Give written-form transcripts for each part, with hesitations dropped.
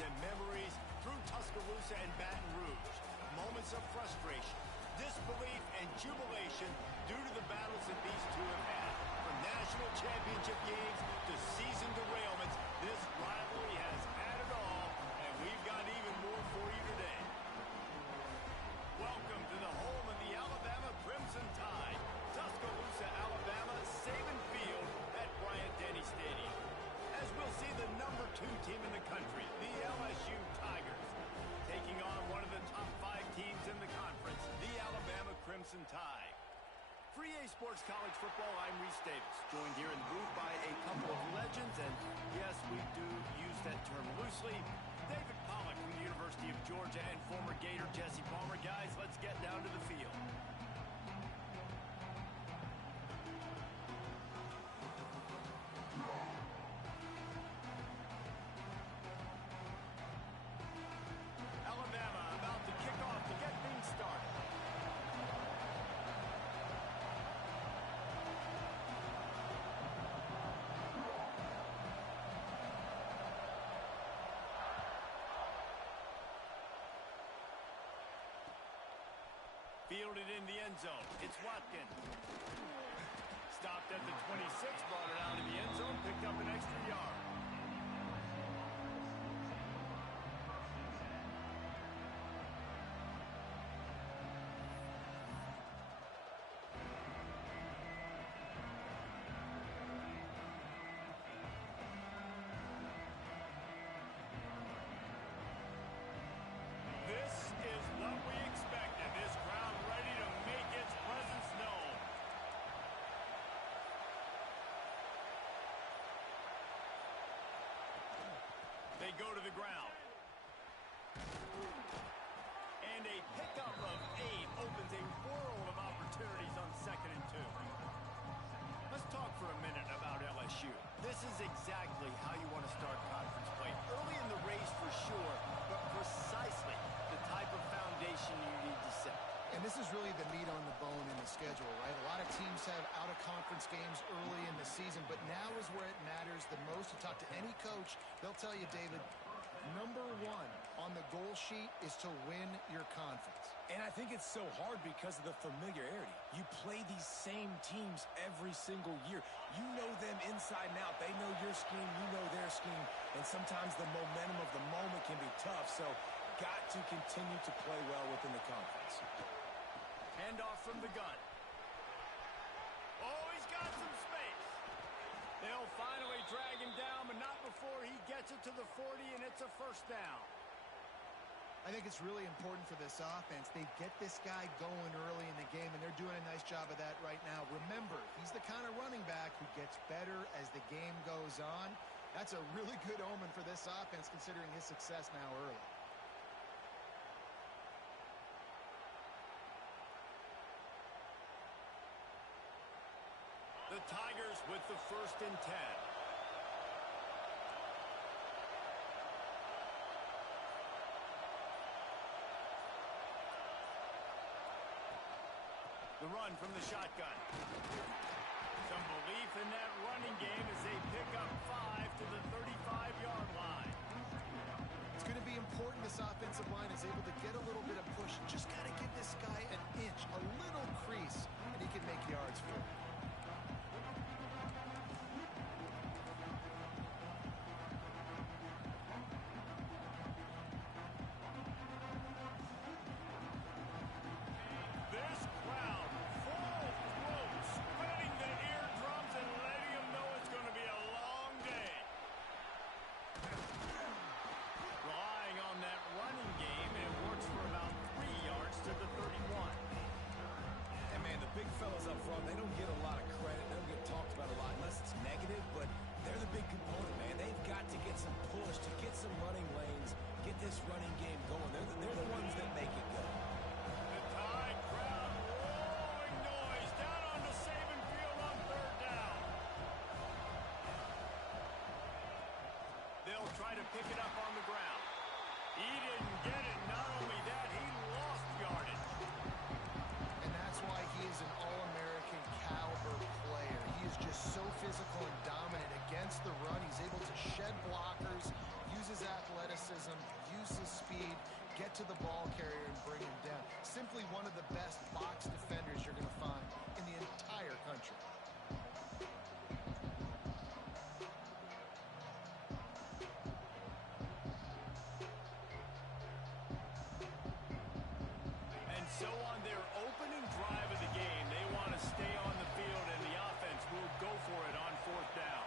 and memories through Tuscaloosa and Baton Rouge. Moments of frustration, disbelief, and jubilation due to the battles that these two have had. From national championship games to season derailments, this rivalry has had it all, and we've got even more for you today. Welcome to the home of the Alabama Crimson Tide, Tuscaloosa, Alabama, Saban Field at Bryant-Denny Stadium. As we'll see the number 2 team in the country, the LSU Tigers, taking on one of the top 5 teams in the conference, the Alabama Crimson Tide. For EA Sports College Football, I'm Reese Davis, joined here in the booth by a couple of legends, and yes, we do use that term loosely. David Pollack from the University of Georgia and former Gator Jesse Palmer. Guys, let's get down to the field. Alabama about to kick off to get things started. Fielded in the end zone. It's Watkins. Stopped at the 26, brought it out of the end zone, picked up an extra yard. This is what we expected. This crowd ready to make its presence known. They go to the ground. And a pickup of 8 opens a world of opportunities on 2nd and 2. Let's talk for a minute about LSU. This is exactly how you want to start conference play. Early in the race for sure, but precisely the type of foundation you need to set. And this is really the meat on the bone in the schedule, right? A lot of teams have out-of-conference games early in the season, but now is where it matters the most. To talk to any coach, they'll tell you, David, number 1 on the goal sheet is to win your conference. And I think it's so hard because of the familiarity. You play these same teams every single year. You know them inside and out. They know your scheme, you know their scheme, and sometimes the momentum of the moment can be tough, so got to continue to play well within the conference. Handoff from the gun. Oh, he's got some space. They'll finally drag him down, but not before he gets it to the 40, and it's a first down. I think it's really important for this offense. They get this guy going early in the game, and they're doing a nice job of that right now. Remember, he's the kind of running back who gets better as the game goes on. That's a really good omen for this offense, considering his success now early. The Tigers with the 1st and 10. The run from the shotgun. Some belief in that running game as they pick up 5 to the 35-yard line. It's going to be important this offensive line is able to get a little bit of push. Just got to give this guy an inch, a little crease, and he can make yards for it. Running game, and it works for about 3 yards to the 31. And man, the big fellas up front, they don't get a lot of credit. They don't get talked about a lot unless it's negative, but they're the big component, man. They've got to get some push, to get some running lanes, get this running game going. They're the ones that make it go. The Tide crowd roaring noise down onto Saban Field on 3rd down. They'll try to pick it up on the ground. He didn't get it. Not only that, he lost yardage. And that's why he is an All-American caliber player. He is just so physical and dominant against the run. He's able to shed blockers, use his athleticism, get to the ball carrier and bring him down. Simply one of the best box defenders you're going to find in the entire country. And so on their opening drive of the game, they want to stay on the field, and the offense will go for it on fourth down.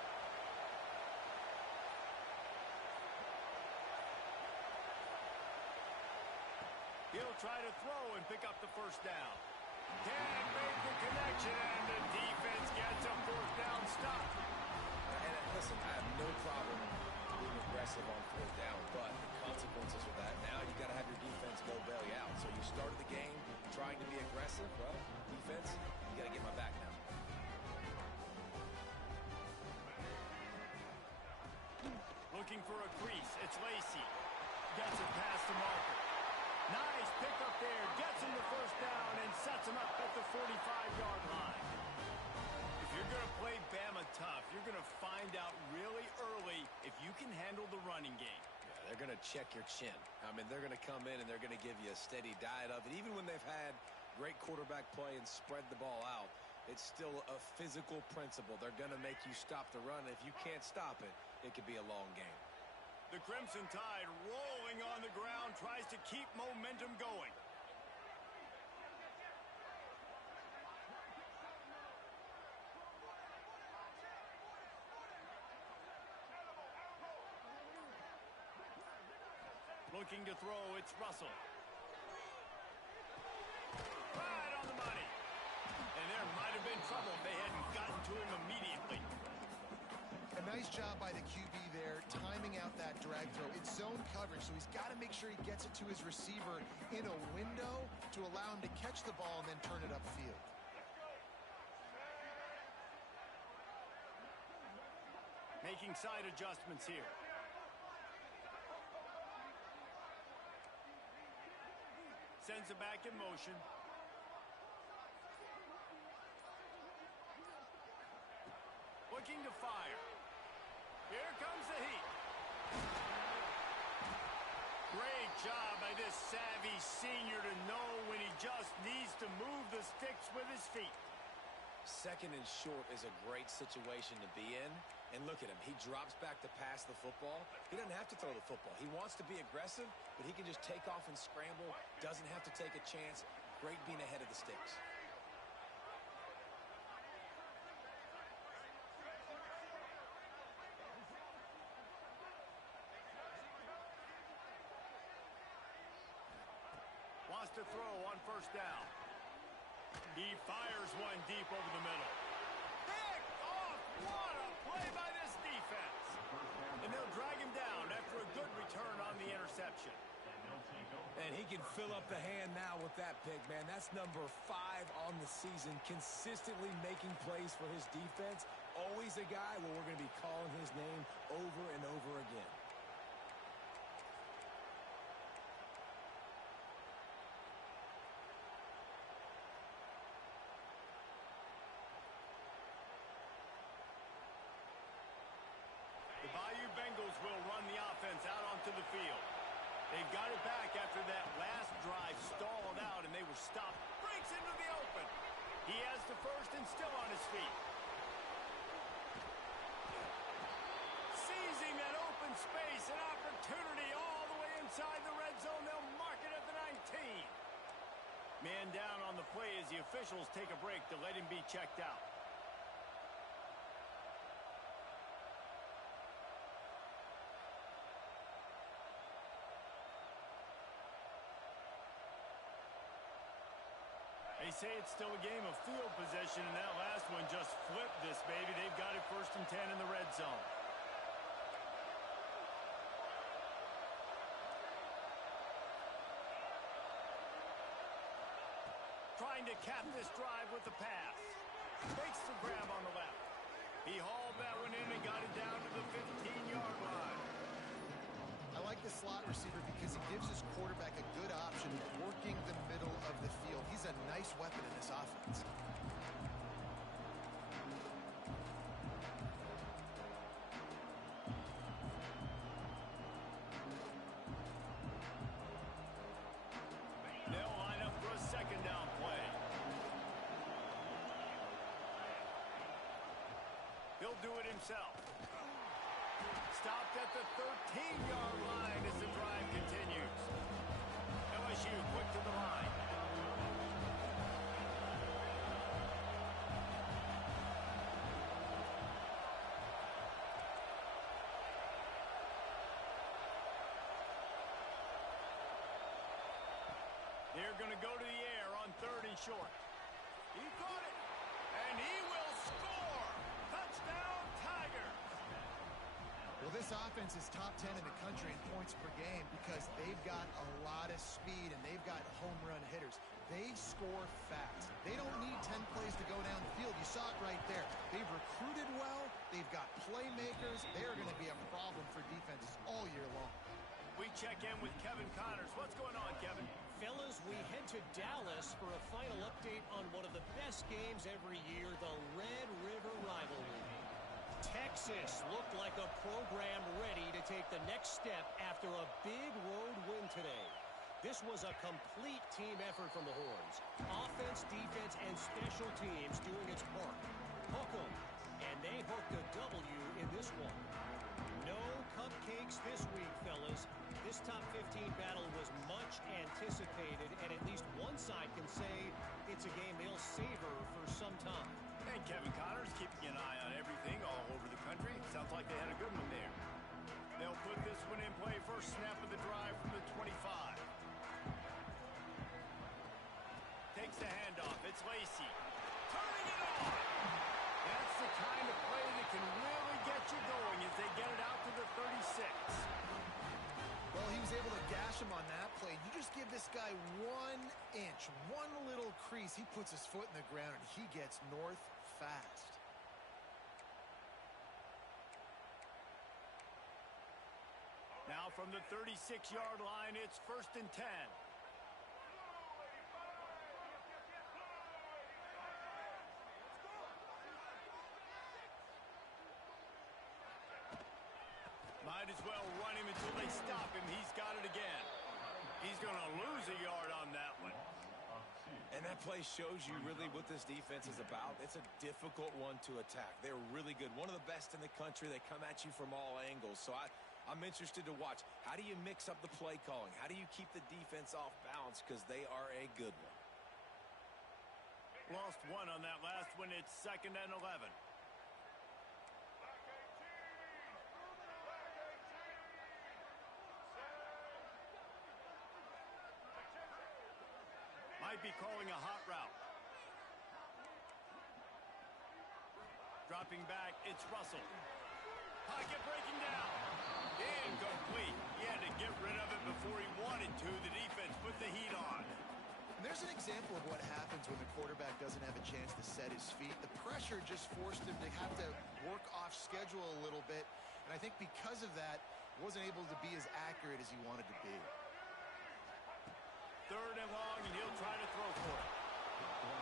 He'll try to throw and pick up the first down. Can't make the connection, and the defense gets a fourth down stop. And listen, I have no problem being aggressive on fourth down, but the consequences of that, now you got to have your defense go bail you out. So you started the game trying to be aggressive. Well, defense, you got to get my back now. Looking for a crease. It's Lacy. Gets it past the marker. Nice pick up there. Gets him the first down and sets him up at the 45-yard line. If you're going to play Bama tough, you're going to find out really early if you can handle the running game. Yeah, they're going to check your chin. I mean, they're going to come in and they're going to give you a steady diet of it. Even when they've had great quarterback play and spread the ball out, it's still a physical principle. They're going to make you stop the run. If you can't stop it, it could be a long game. The Crimson Tide rolling on the ground, tries to keep momentum going. Looking to throw, it's Russell. Right on the money. And there might have been trouble if they hadn't gotten to him immediately. A nice job by the QB there, timing out that drag throw. It's zone coverage, so he's got to make sure he gets it to his receiver in a window to allow him to catch the ball and then turn it upfield. Making side adjustments here. Sends it back in motion. Looking to fire. Here comes the heat. Great job by this savvy senior to know when he just needs to move the sticks with his feet. Second and short is a great situation to be in. And look at him. He drops back to pass the football. He doesn't have to throw the football. He wants to be aggressive, but he can just take off and scramble. Doesn't have to take a chance. Great being ahead of the sticks. Wants to throw on first down. He fires one deep over the middle. Pick off! What a play by this defense! And they'll drag him down after a good return on the interception. And he can fill up the hand now with that pick, man. That's number 5 on the season, consistently making plays for his defense. Always a guy where we're going to be calling his name over and over again. The Bayou Bengals will run the offense out onto the field. They've got it back after that last drive stalled out, and they were stopped. Breaks into the open. He has the first and still on his feet. Seizing that open space, an opportunity all the way inside the red zone. They'll mark it at the 19. Man down on the play as the officials take a break to let him be checked out. They say it's still a game of field possession, and that last one just flipped this baby. They've got it 1st and 10 in the red zone. Trying to cap this drive with the pass. Makes the grab on the left. He hauled that one in and got it down to the 15-yard line. I like the slot receiver because he gives his quarterback a good option of working the middle of the field. He's a nice weapon in this offense. do it himself. Stopped at the 13-yard line as the drive continues. LSU quick to the line. They're going to go to the air on 3rd and short. He caught it, and he will score. Touchdown, Tigers. Well, this offense is top 10 in the country in points per game because they've got a lot of speed and they've got home run hitters. They score fast. They don't need 10 plays to go down the field. You saw it right there. They've recruited well. They've got playmakers. They are going to be a problem for defenses all year long. We check in with Kevin Connors. What's going on, Kevin? Fellas, we head to Dallas for a final update on one of the best games every year, the Red River rivalry. Texas looked like a program ready to take the next step after a big road win today. This was a complete team effort from the Horns. Offense, defense, and special teams doing its part. Hook 'em, and they hooked a W in this one. No cupcakes this week, fellas. This top 15 battle was much anticipated, and at least one side can say it's a game they'll savor for some time. And Kevin Connors keeping an eye on everything all over the country. Sounds like they had a good one there. They'll put this one in play. First snap of the drive from the 25. Takes the handoff. It's Lacey. Turning it on. That's the kind of play that can really get you going as they get it out to the 36. Well, he was able to gash him on that play. You just give this guy 1 inch, one little crease. He puts his foot in the ground, and he gets north fast. Now from the 36-yard line, it's 1st and 10. Might as well run him until they stop him. He's got it again. He's going to lose a yard on that one. And that play shows you really what this defense is about. It's a difficult one to attack. They're really good. One of the best in the country. They come at you from all angles. So I'm interested to watch. How do you mix up the play calling? How do you keep the defense off balance? Because they are a good one. Lost one on that last one. It's 2nd and 11. Might be calling a hot route. Dropping back, it's Russell. Pocket breaking down. Incomplete. He had to get rid of it before he wanted to. The defense put the heat on. And there's an example of what happens when the quarterback doesn't have a chance to set his feet. The pressure just forced him to have to work off schedule a little bit. And I think because of that, wasn't able to be as accurate as he wanted to be. 3rd and long, and he'll try to throw for it.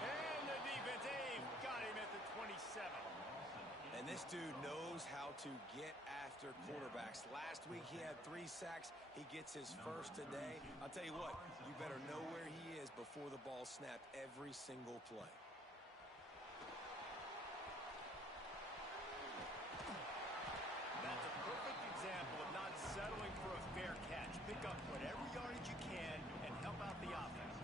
And the defense, got him at the 27. And this dude knows how to get after quarterbacks. Last week he had 3 sacks. He gets his first today. I'll tell you what, you better know where he is before the ball snapped every single play. That's a perfect example of not settling for a fair catch. Pick up whatever yardage you can and help out the offense.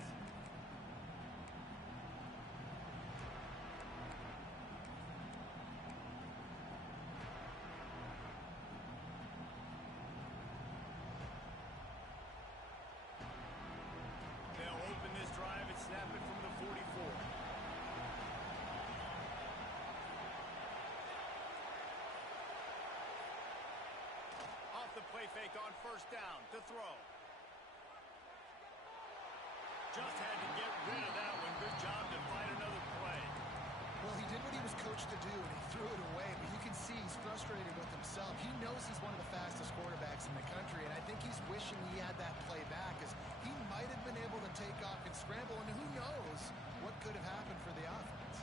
They'll open this drive and snap it from the 44. Off the play fake on 1st down to throw. Just had to get rid of that one. Good job to find another play. Well, he did what he was coached to do, and he threw it away. But you can see he's frustrated with himself. He knows he's one of the fastest quarterbacks in the country, and I think he's wishing he had that play back, because he might have been able to take off and scramble, and who knows what could have happened for the offense.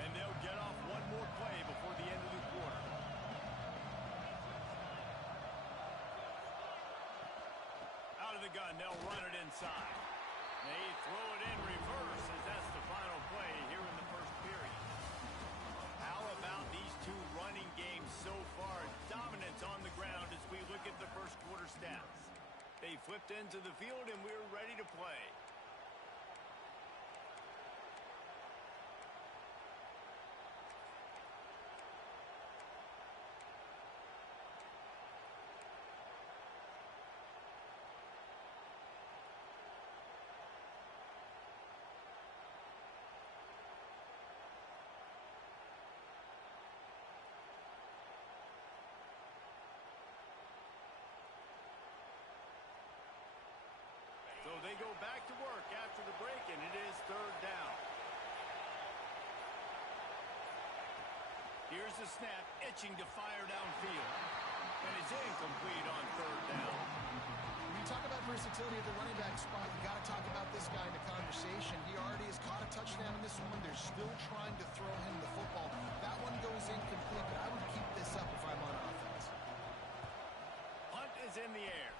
And they'll get off one more play before the end of the quarter. Out of the gun, they'll run it inside. They throw it in reverse as that's the final play here in the first period. How about these two running games so far? Dominance on the ground as we look at the first quarter stats. They flipped into the field and we're ready to play. So they go back to work after the break, and it is third down. Here's the snap, itching to fire downfield. And it's incomplete on third down. When you talk about versatility at the running back spot, you got to talk about this guy in the conversation. He already has caught a touchdown in this one. They're still trying to throw him the football. That one goes incomplete, but I would keep this up if I'm on offense. Hunt is in the air.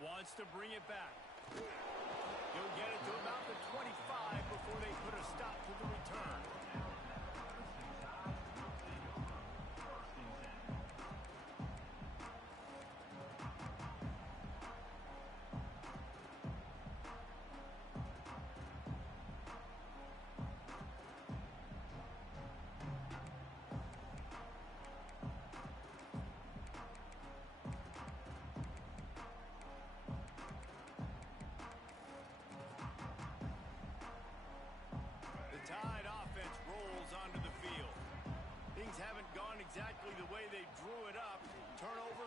Wants to bring it back. He'll get it to about the 25 before they put a stop to the return. Tide offense rolls onto the field. Things haven't gone exactly the way they drew it up. Turnover,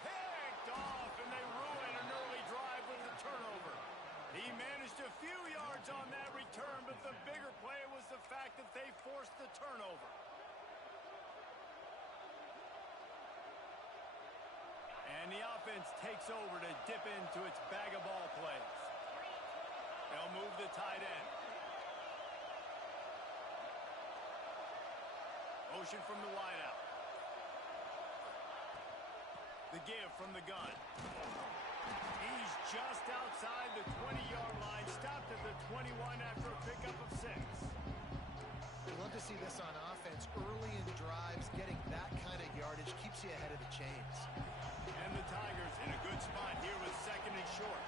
picked off, and they ruin an early drive with the turnover. He managed a few yards on that return, but the bigger play was the fact that they forced the turnover. And the offense takes over to dip into its bag of ball plays. They'll move the tight end. Motion from the wideout. The give from the gun. He's just outside the 20-yard line. Stopped at the 21 after a pickup of 6. I'd love to see this on offense. Early in drives, getting that kind of yardage keeps you ahead of the chains. And the Tigers in a good spot here with second and short.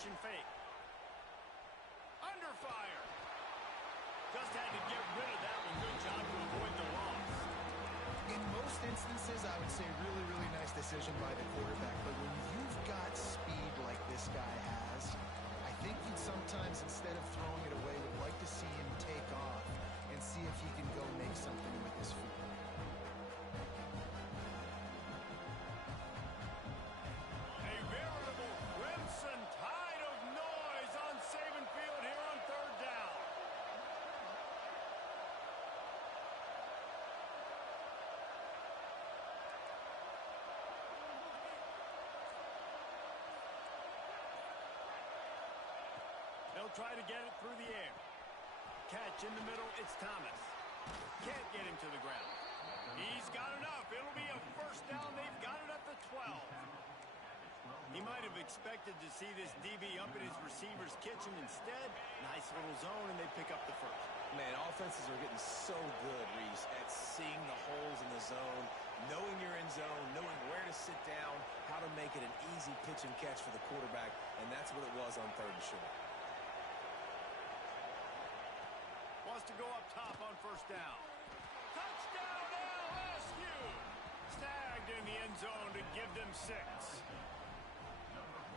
Action fake. Under fire. Just had to get rid of that one. Good job to avoid the loss. In most instances, I would say really, really nice decision by the quarterback. But when you've got speed like this guy has, I think you'd sometimes, instead of throwing it away, would like to see him take off and see if he can go make something with his feet. They'll try to get it through the air. Catch in the middle, it's Thomas. Can't get him to the ground. He's got enough. It'll be a first down. They've got it at the 12. He might have expected to see this DB up in his receiver's kitchen. Instead, nice little zone, and they pick up the first. Man, offenses are getting so good, Reese, at seeing the holes in the zone, knowing you're in zone, knowing where to sit down, how to make it an easy pitch and catch for the quarterback, and that's what it was on third and short. Wants to go up top on first down. Touchdown, LSU! Snagged in the end zone to give them 6.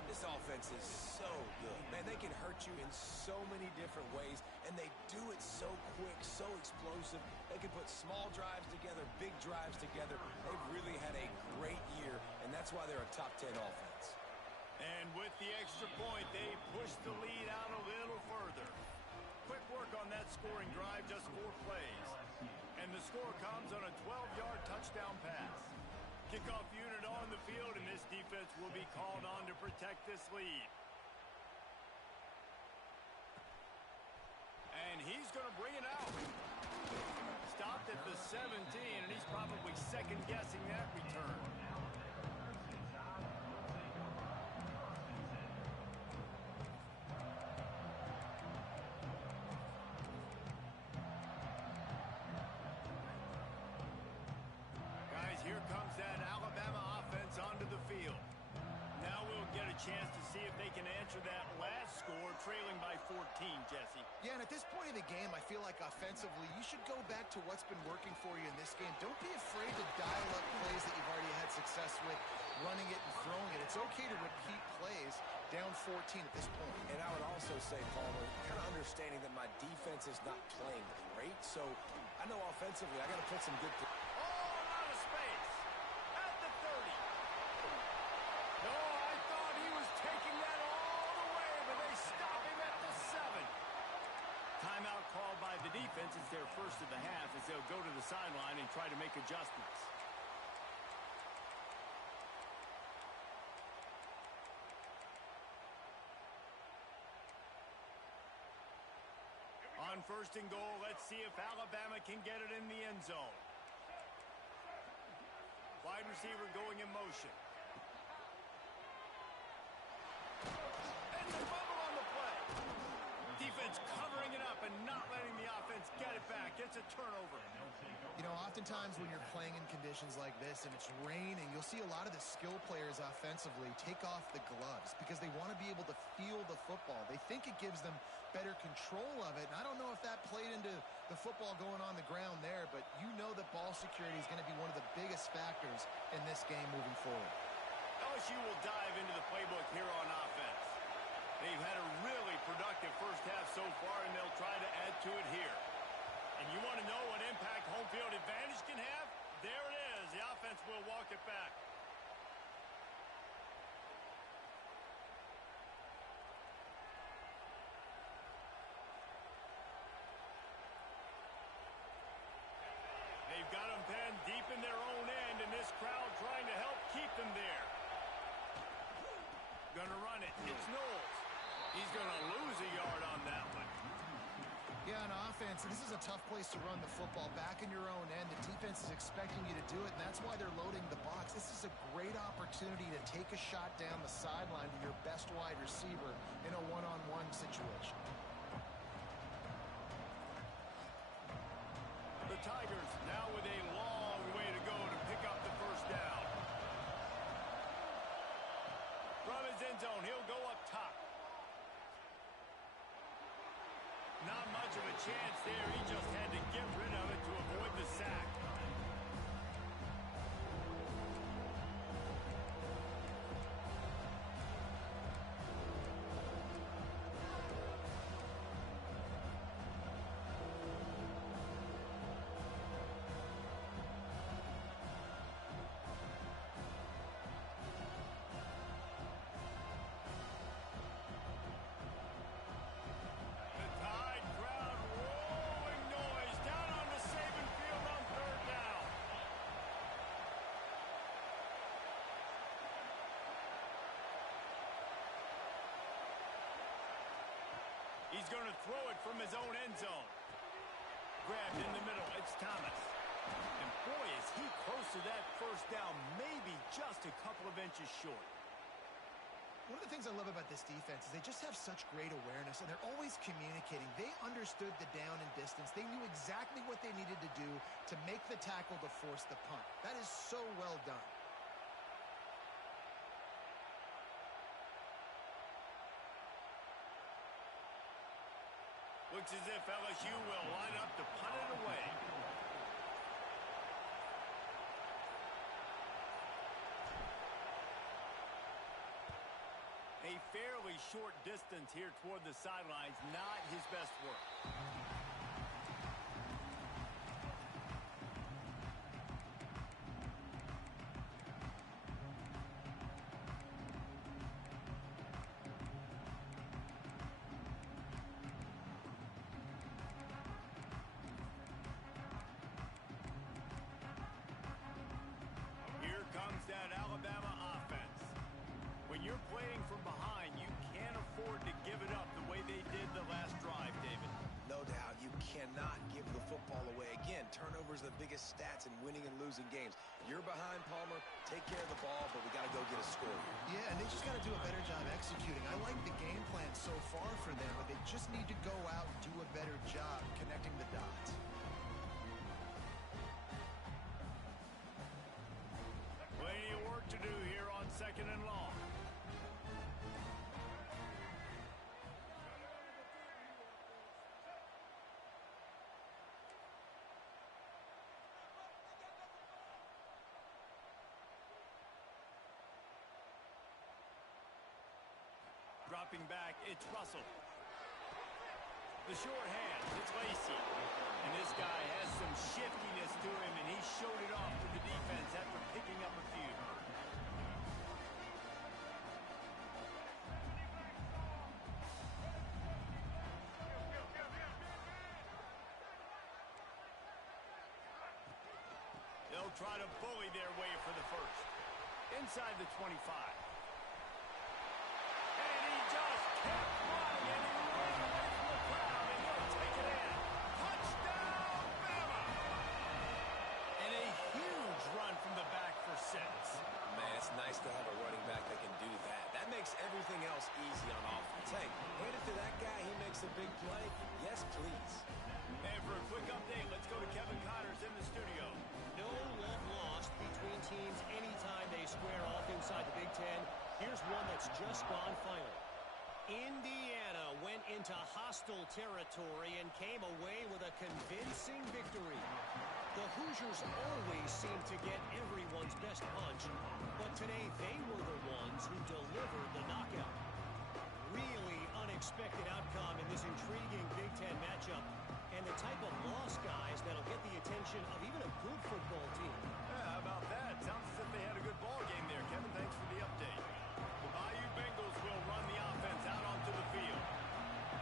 This offense is so good. Man, they can hurt you in so many different ways, and they do it so quick, so explosive. They can put small drives together, big drives together. They've really had a great year, and that's why they're a top 10 offense. And with the extra point, they push the lead out a little further. Quick work on that scoring drive, just 4 plays. And the score comes on a 12-yard touchdown pass. Kickoff unit on the field, and this defense will be called on to protect this lead. And he's going to bring it out. stopped at the 17, and he's probably second-guessing that return. Guys, here comes that Alabama offense onto the field. Now we'll get a chance to see if they can answer that last score, trailing by 14, Jesse. Yeah, and at this point in the game, I feel like offensively, you should go back to what's been working for you in this game. Don't be afraid to dial up plays that you've already had success with, running it and throwing it. It's okay to repeat plays down 14 at this point. And I would also say, Palmer, kind of understanding that my defense is not playing great, so I know offensively I got to put some good... Out of space at the 30. No, I thought he was taking that all the way, but they stop him at the 7. Timeout called by the defense. It's their first of the half as they'll go to the sideline and try to make adjustments. On first and goal, let's see if Alabama can get it in the end zone. Wide receiver going in motion. And the bubble on the play. Defense covering it up and not letting the offense get it back. It's a turnover. You know, oftentimes when you're playing in conditions like this and it's raining, you'll see a lot of the skill players offensively take off the gloves because they want to be able to feel the football. They think it gives them better control of it. And I don't know if that played into the football going on the ground there, but you know that ball security is going to be one of the biggest factors in this game moving forward. LSU will dive into the playbook here on offense. They've had a really productive first half so far, and they'll try to add to it here. And you want to know what impact home field advantage can have? There it is. The offense will walk it back. They've got them pinned deep in their own end, and this crowd trying to help keep them there. Gonna run it. It's Knowles. He's gonna lose a yard on that one. Yeah, on offense, this is a tough place to run the football back in your own end. The defense is expecting you to do it, and that's why they're loading the box. This is a great opportunity to take a shot down the sideline to your best wide receiver in a one-on-one situation. The Tigers now with a long way to go to pick up the first down. From his end zone, he'll go up top. Not much of a chance there. He just had to get rid of it to avoid the sack. He's going to throw it from his own end zone. Grabbed in the middle. It's Thomas. And boy, is he close to that first down. Maybe just a couple of inches short. One of the things I love about this defense is they just have such great awareness, and they're always communicating. They understood the down and distance. They knew exactly what they needed to do to make the tackle to force the punt. That is so well done. Looks as if LSU will line up to punt it away. A fairly short distance here toward the sidelines, not his best work. That Alabama offense. When you're playing from behind, you can't afford to give it up the way they did the last drive, David. No doubt. cannot give the football away. Again, turnovers are the biggest stats in winning and losing games. You're behind, Palmer. Take care of the ball, but we got to go get a score here. Yeah, and they just got to do a better job executing. I like the game plan so far for them, but they just need to go out and do a better job connecting the dots. Plenty of work to do here on 2nd and long. Dropping back, it's Russell. The short hand, it's Lacy. And this guy has some shiftiness to him, and he showed it off to the defense after picking up a few. They'll try to bully their way for the first. Inside the 25. Just kept running, and he ran away from the crowd, and he'll take it in. Touchdown, Bama! And a huge run from the back for 6. Man, it's nice to have a running back that can do that. That makes everything else easy on offense. Hey, hand it to that guy, he makes a big play. Yes, please. And for a quick update, let's go to Kevin Connors in the studio. No love lost between teams anytime they square off inside the Big Ten. Here's one that's just gone final. Indiana went into hostile territory and came away with a convincing victory. The Hoosiers always seem to get everyone's best punch, but today they were the ones who delivered the knockout. Really unexpected outcome in this intriguing Big Ten matchup, and the type of loss, guys, that'll get the attention of even a good football team. Yeah, how about that? Sounds as if they had a good ball game there, Kevin. Thanks for the update. The Bayou Bengals will run the offense out onto the field.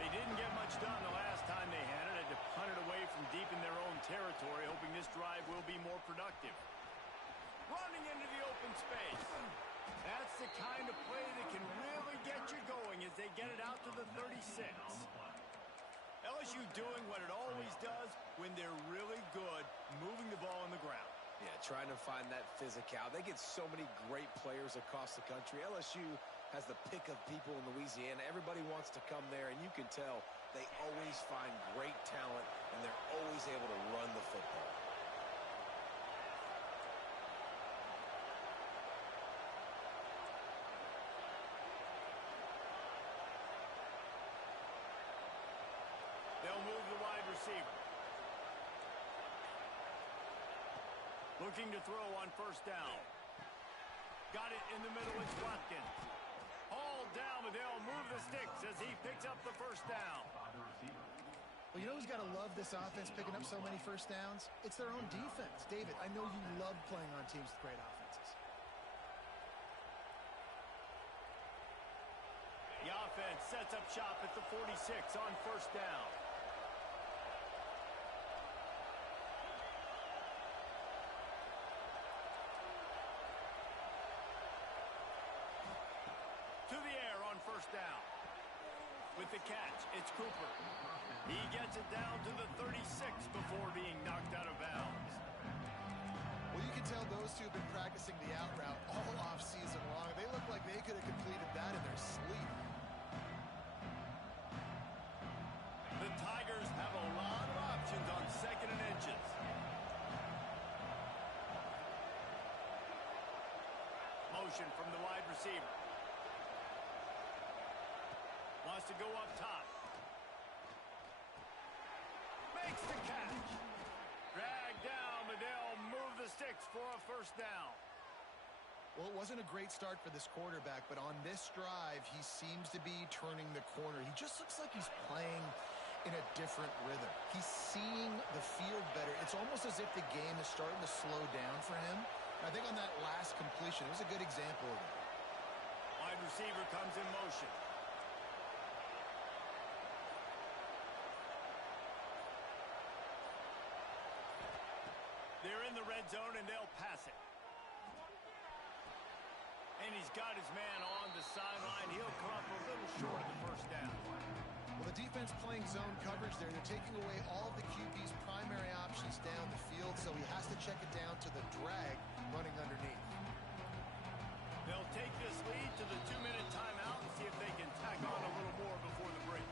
They didn't get much done the last time they had it. Had to punt it away from deep in their own territory, hoping this drive will be more productive. Running into the open space. That's the kind of play that can really get you going as they get it out to the 36. LSU doing what it always does when they're really good, moving the ball on the ground. Yeah, trying to find that physical. They get so many great players across the country. LSU has the pick of people in Louisiana. Everybody wants to come there, and you can tell they always find great talent, and they're always able to run the football. They'll move the wide receiver. Looking to throw on first down. Got it in the middle, it's Watkins. All down, but they'll move the sticks as he picks up the first down. Well, you know who's got to love this offense picking up so many first downs? It's their own defense. David, I know you love playing on teams with great offenses. The offense sets up shop at the 46 on first down. To the air on first down. With the catch, it's Cooper. He gets it down to the 36 before being knocked out of bounds. Well, you can tell those two have been practicing the out route all off-season long. They look like they could have completed that in their sleep. The Tigers have a lot of options on 2nd and inches. Motion from the wide receiver. Wants to go up top. Makes the catch. Dragged down, but they'll move the sticks for a first down. Well, it wasn't a great start for this quarterback, but on this drive, he seems to be turning the corner. He just looks like he's playing in a different rhythm. He's seeing the field better. It's almost as if the game is starting to slow down for him. And I think on that last completion, it was a good example of it. Wide receiver comes in motion. They're in the red zone, and they'll pass it. And he's got his man on the sideline. He'll come up a little short of the first down. Well, the defense playing zone coverage there. They're taking away all of the QB's primary options down the field, so he has to check it down to the drag running underneath. They'll take this lead to the 2-minute timeout and see if they can tack on a little more before the break.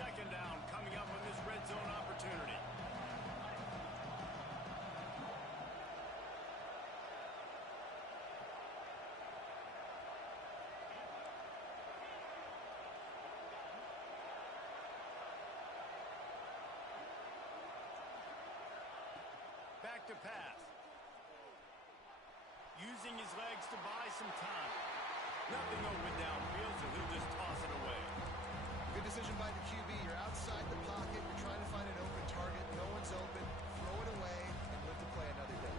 Second down coming up on this red zone opportunity. Back to pass. Using his legs to buy some time. Nothing open downfield, so he'll just toss it away. Good decision by the QB. You're outside the pocket. You're trying to find an open target. No one's open. Throw it away and live to play another day.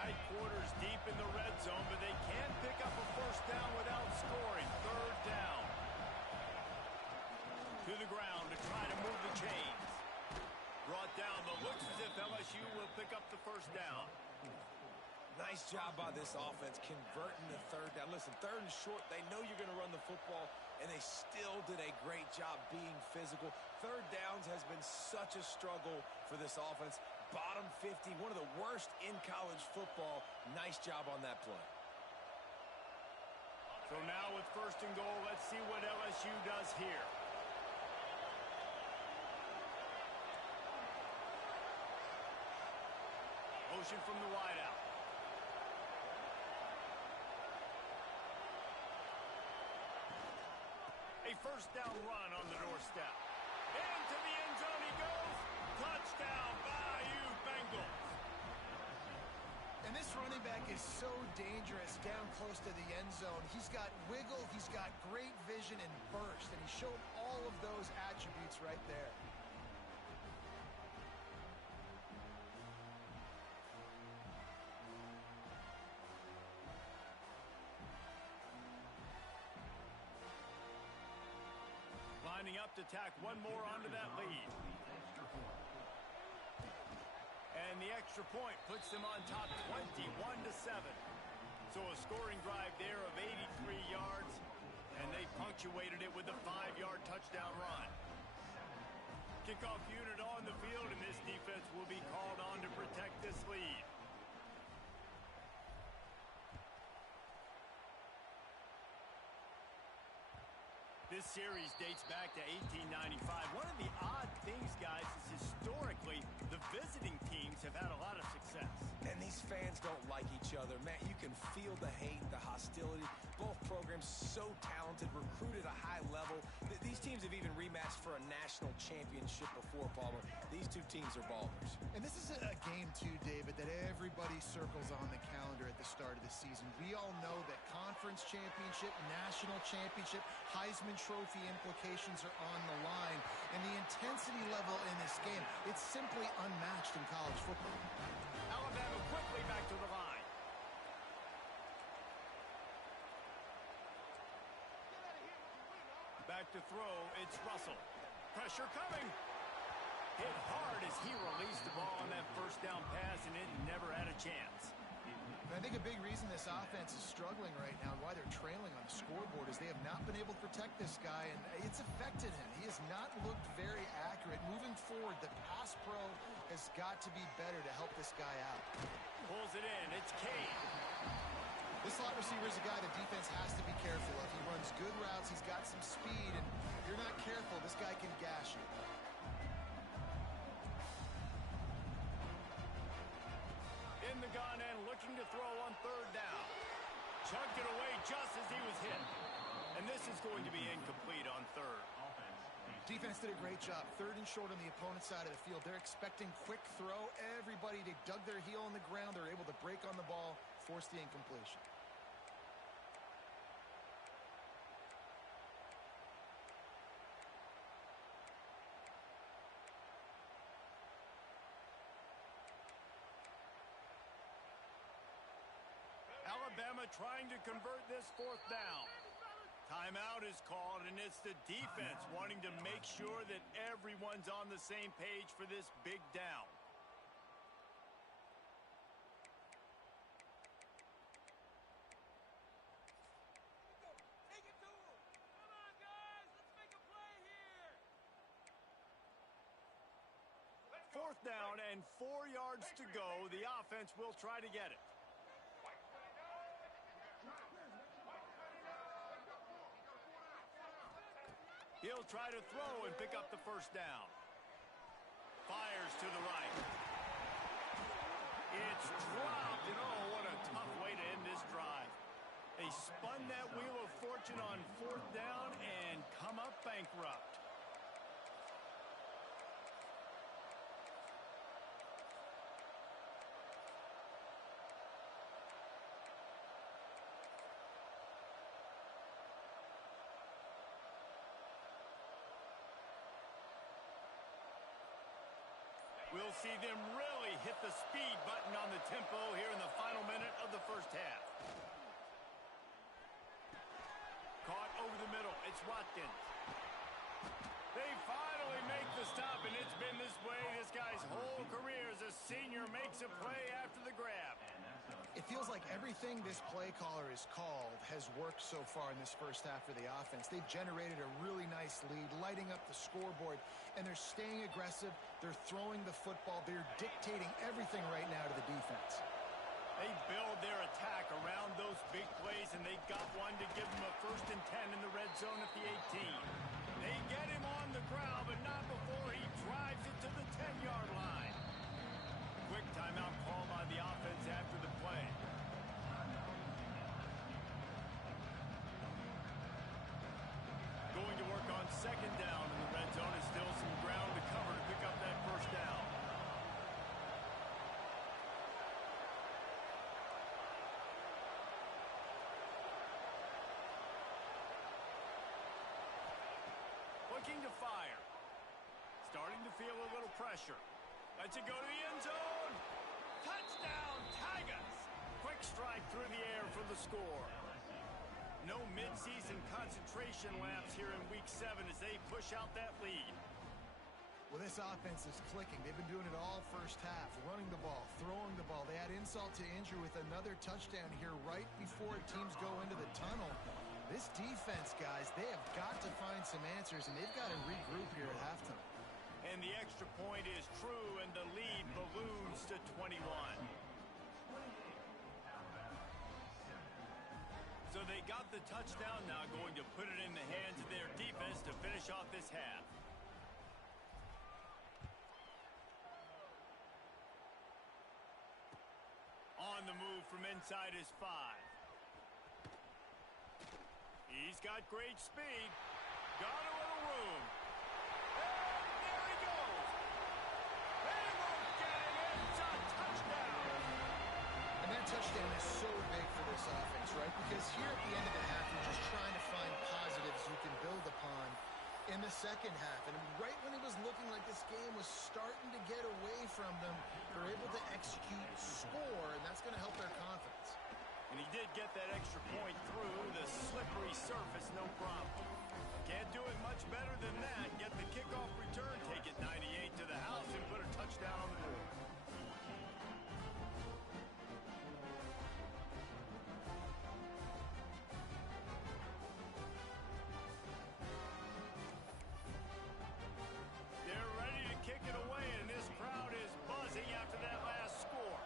Tight quarters deep in the red zone, but they can't pick up a first down without scoring. Third down. To the ground to try to move the chains. Brought down, but looks as if LSU will pick up the first down. Nice job by this offense converting the third down. Listen, third and short, they know you're going to run the football, and they still did a great job being physical. Third downs has been such a struggle for this offense. Bottom 50, one of the worst in college football. Nice job on that play. So now with first and goal, let's see what LSU does here. Motion from the wideout. A first down run on the doorstep. Into the end zone he goes. Touchdown, Bayou Bengals. And this running back is so dangerous down close to the end zone. He's got wiggle, he's got great vision and burst, and he showed all of those attributes right there. Lining up to tack one more onto that lead. And the extra point puts them on top 21-7. So a scoring drive there of 83 yards, and they punctuated it with a 5-yard touchdown run. Kickoff unit on the field, and this defense will be called on to protect this lead. This series dates back to 1895. One of the odd things, guys, is historically the visiting teams have had a lot of success. And these fans don't like each other. Man, you can feel the hate, the hostility. Both programs so talented, recruit at a high level. These teams have even rematched for a national championship before, Palmer. These two teams are ballers. And this is a game, too, David, that everybody circles on the calendar at the start of the season. We all know that conference championship, national championship, Heisman Trophy implications are on the line. And the intensity level in this game, it's simply unmatched in college football. Alabama quickly back to the line. Back to throw, it's Russell. Pressure coming. Hit hard as he released the ball on that first down pass, and it never had a chance. And I think a big reason this offense is struggling right now and why they're trailing on the scoreboard is they have not been able to protect this guy, and it's affected him. He has not looked very accurate. Moving forward, the pass pro has got to be better to help this guy out. Pulls it in. It's Cade. This slot receiver is a guy the defense has to be careful of. He runs good routes. He's got some speed, and if you're not careful, this guy can gash you. In the gun and looking to throw on third down. Chucked it away just as he was hit. And this is going to be incomplete on third. Defense did a great job. 3rd and short on the opponent's side of the field. They're expecting quick throw. Everybody, they dug their heel on the ground. They're able to break on the ball, force the incompletion. Alabama trying to convert this 4th down. Timeout is called, and it's the defense wanting to make sure that everyone's on the same page for this big down. Take it to him. Come on, guys. Let's make a play here. 4th down and 4 yards to go. The offense will try to get it. He'll try to throw and pick up the 1st down. Fires to the right. It's dropped, and oh, what a tough way to end this drive. They spun that wheel of fortune on 4th down and come up bankrupt. We'll see them really hit the speed button on the tempo here in the final minute of the 1st half. Caught over the middle. It's Watkins. They finally make the stop, and it's been this way this guy's whole career as a senior makes a play after the grab. It feels like everything this play caller has called has worked so far in this 1st half for the offense. They've generated a really nice lead, lighting up the scoreboard, and they're staying aggressive. They're throwing the football. They're dictating everything right now to the defense. They build their attack around those big plays, and they got one to give them a 1st and 10 in the red zone at the 18. They get him on the ground, but not before he drives it to the 10-yard line. Quick timeout call by the offense after the play. Going to work on 2nd down in the red zone, and still some ground to cover to pick up that 1st down. Looking to fire. Starting to feel a little pressure. Lets it go to the end zone. Touchdown, Tigers! Quick strike through the air for the score. No midseason concentration laps here in Week 7 as they push out that lead. Well, this offense is clicking. They've been doing it all 1st half, running the ball, throwing the ball. They add insult to injury with another touchdown here right before teams go into the tunnel. This defense, guys, they have got to find some answers, and they've got to regroup here at halftime. And the extra point is true, and the lead balloons to 21. So they got the touchdown, now going to put it in the hands of their defense to finish off this half. On the move from inside his 5. He's got great speed. Got a little room. And there he goes. They won't get him. It's a touchdown. And that touchdown is so big for this offense, right? Because here at the end of the half, you're just trying to find positives you can build upon in the 2nd half. And right when it was looking like this game was starting to get away from them, they're able to execute, score, and that's going to help their confidence. And he did get that extra point through the slippery surface, no problem. Can't do it much better than that. Get the kickoff return, take it 98 to the house, and put a touchdown on the board. They're ready to kick it away, and this crowd is buzzing after that last score.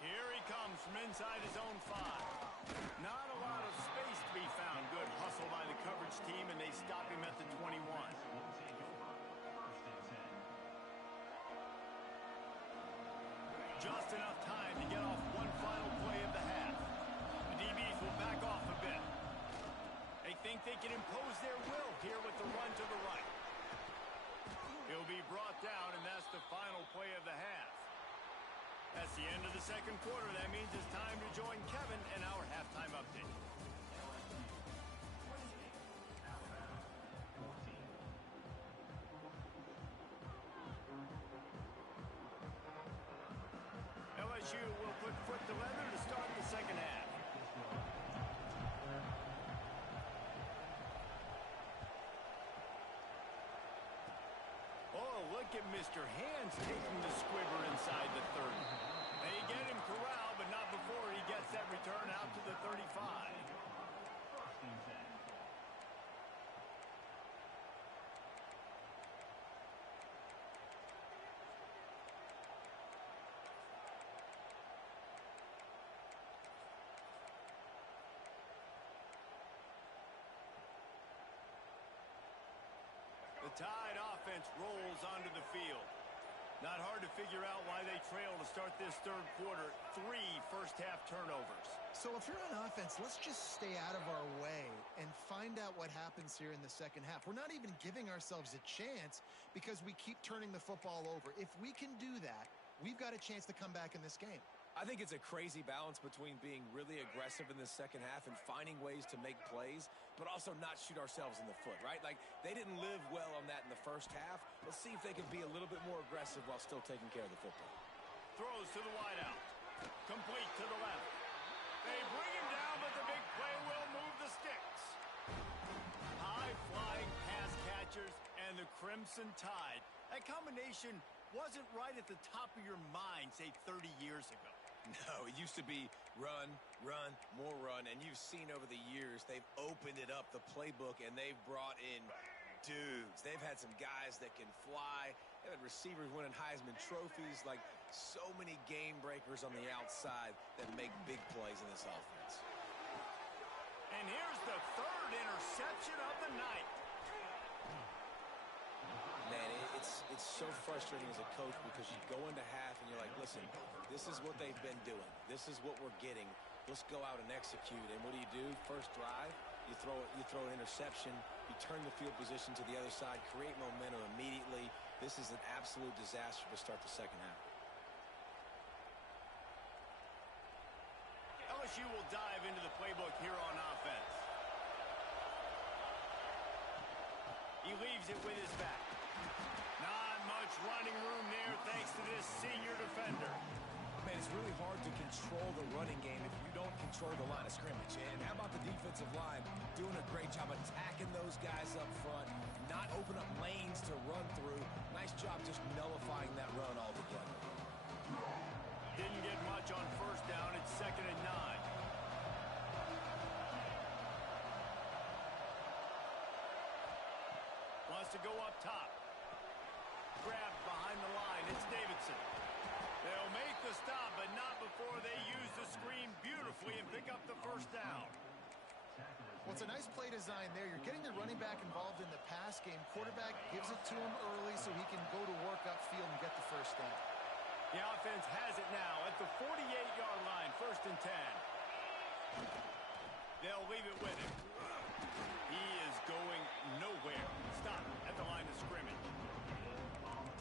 Here he comes from inside his own 5. Not a lot of space to be found. Good hustle by the coverage team, and they stop him at the 21. Just enough time to get off one final play of the half. The DBs will back off a bit. down, and that's the final play of the half. That's the end of the second quarter. That means it's time to join Kevin in our halftime update. LSU will put foot to leather to start the second half. Oh, look at Mr. Hands taking the squibber inside the 30. They get him corralled, but not before he gets that return out to the 35. The Tide offense rolls onto the field. Not hard to figure out why they trail to start this third quarter. 3 first-half turnovers. So if you're on offense, let's just stay out of our way and find out what happens here in the second half. We're not even giving ourselves a chance because we keep turning the football over. If we can do that, we've got a chance to come back in this game. I think it's a crazy balance between being really aggressive in the second half and finding ways to make plays, but also not shoot ourselves in the foot, right? Like, they didn't live well on that in the first half. Let's see if they can be a little bit more aggressive while still taking care of the football. Throws to the wideout. Complete to the left. They bring him down, but the big play will move the sticks. High-flying pass catchers and the Crimson Tide. That combination wasn't right at the top of your mind, say, 30 years ago. No, it used to be run, run, more run, and you've seen over the years they've opened it up, the playbook, and they've brought in dudes. They've had some guys that can fly. They've had receivers winning Heisman trophies, like so many game breakers on the outside that make big plays in this offense. And here's the third interception of the night. Man, it's so frustrating as a coach because you go into half and you're like, listen, this is what they've been doing. This is what we're getting. Let's go out and execute. And what do? First drive, you throw an interception, you turn the field position to the other side, create momentum immediately. This is an absolute disaster to start the second half. LSU will dive into the playbook here on offense. He leaves it with his back. Not much running room there thanks to this senior defender. Man, it's really hard to control the running game if you don't control the line of scrimmage. And how about the defensive line doing a great job attacking those guys up front, not open up lanes to run through. Nice job just nullifying that run altogether. Didn't get much on first down. It's 2nd and 9. Wants to go up top. Grabbed behind the line. It's Davidson. They'll make the stop, but not before they use the screen beautifully and pick up the first down. Well, it's a nice play design there. You're getting the running back involved in the pass game. Quarterback gives it to him early so he can go to work upfield and get the first down. The offense has it now at the 48-yard line, 1st and 10. They'll leave it with him. He is going nowhere. Stop at the line of scrimmage.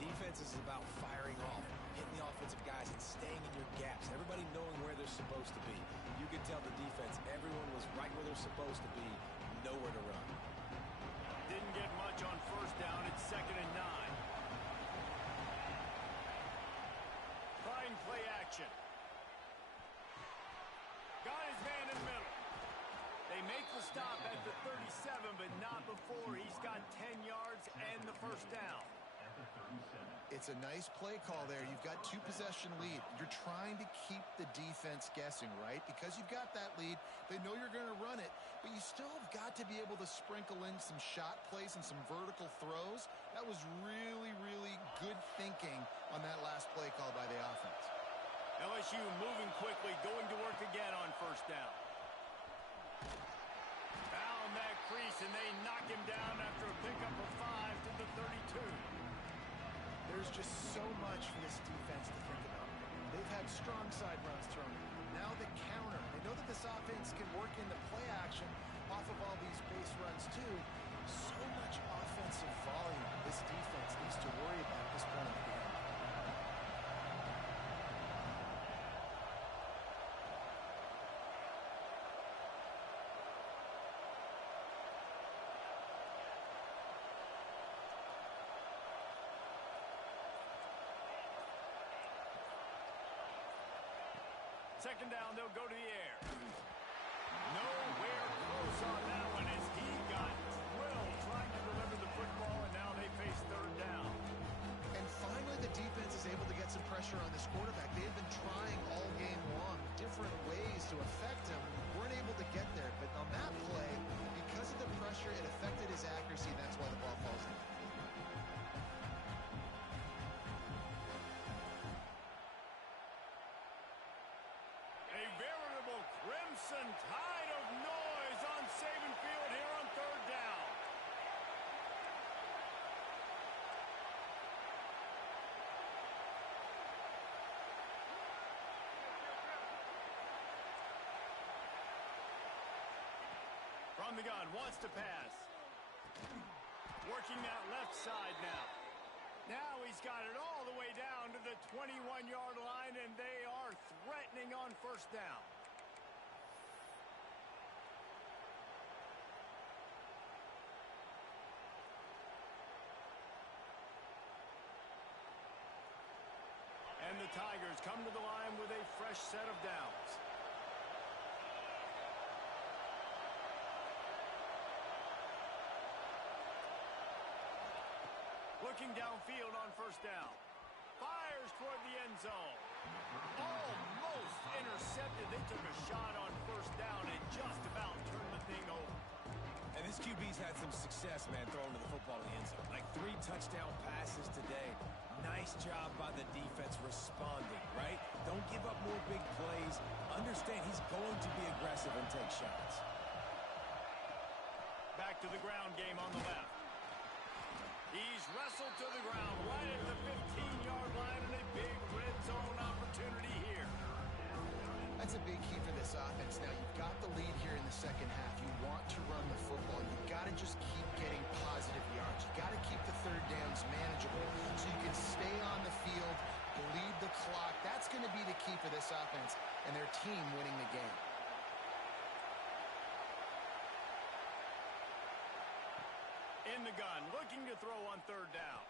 Defense is about firing off, hitting the offensive guys and staying in your gaps. Everybody knowing where they're supposed to be. You could tell the defense, everyone was right where they're supposed to be, nowhere to run. Didn't get much on first down. It's 2nd and 9. Trying play action. Got his man in the middle. They make the stop at the 37, but not before he's got 10 yards and the first down. It's a nice play call there. You've got 2-possession lead. You're trying to keep the defense guessing, right? Because you've got that lead. They know you're going to run it, but you still have got to be able to sprinkle in some shot plays and some vertical throws. That was really, really good thinking on that last play call by the offense. LSU moving quickly, going to work again on first down. Found that crease, and they knock him down after a pickup of 5 to the 32. There's just so much for this defense to think about. They've had strong side runs thrown. Now the counter. They know that this offense can work into play action off of all these base runs too. So much offensive volume this defense needs to worry about this Second down, they'll go to the air. Nowhere close on that one as he got drilled trying to deliver the football, and now they face third down. And finally, the defense is able to get some pressure on this quarterback. They've been trying all game long different ways to affect him. Weren't able to get there, but on that play, because of the pressure, it affected his accuracy, and that's why the ball falls in. A veritable crimson tide of noise on Saban Field here on third down. From the gun, wants to pass. Working that left side now. Now he's got it all the way down to the 21-yard line, and they are threatening on first down. And the Tigers come to the line with a fresh set of downs. Looking downfield on first down. Fires toward the end zone. Almost intercepted. They took a shot on first down and just about turned the thing over. And this QB's had some success, man, throwing to the football in the end zone. Like 3 touchdown passes today. Nice job by the defense responding, right? Don't give up more big plays. Understand he's going to be aggressive and take shots. Back to the ground game on the left. He's wrestled to the ground right at the 15-yard line, and a big red zone opportunity here. That's a big key for this offense. Now, you've got the lead here in the second half. You want to run the football. You've got to just keep getting positive yards. You've got to keep the third downs manageable so you can stay on the field, bleed the clock. That's going to be the key for this offense and their team winning the game. In the gun, looking to throw on third down.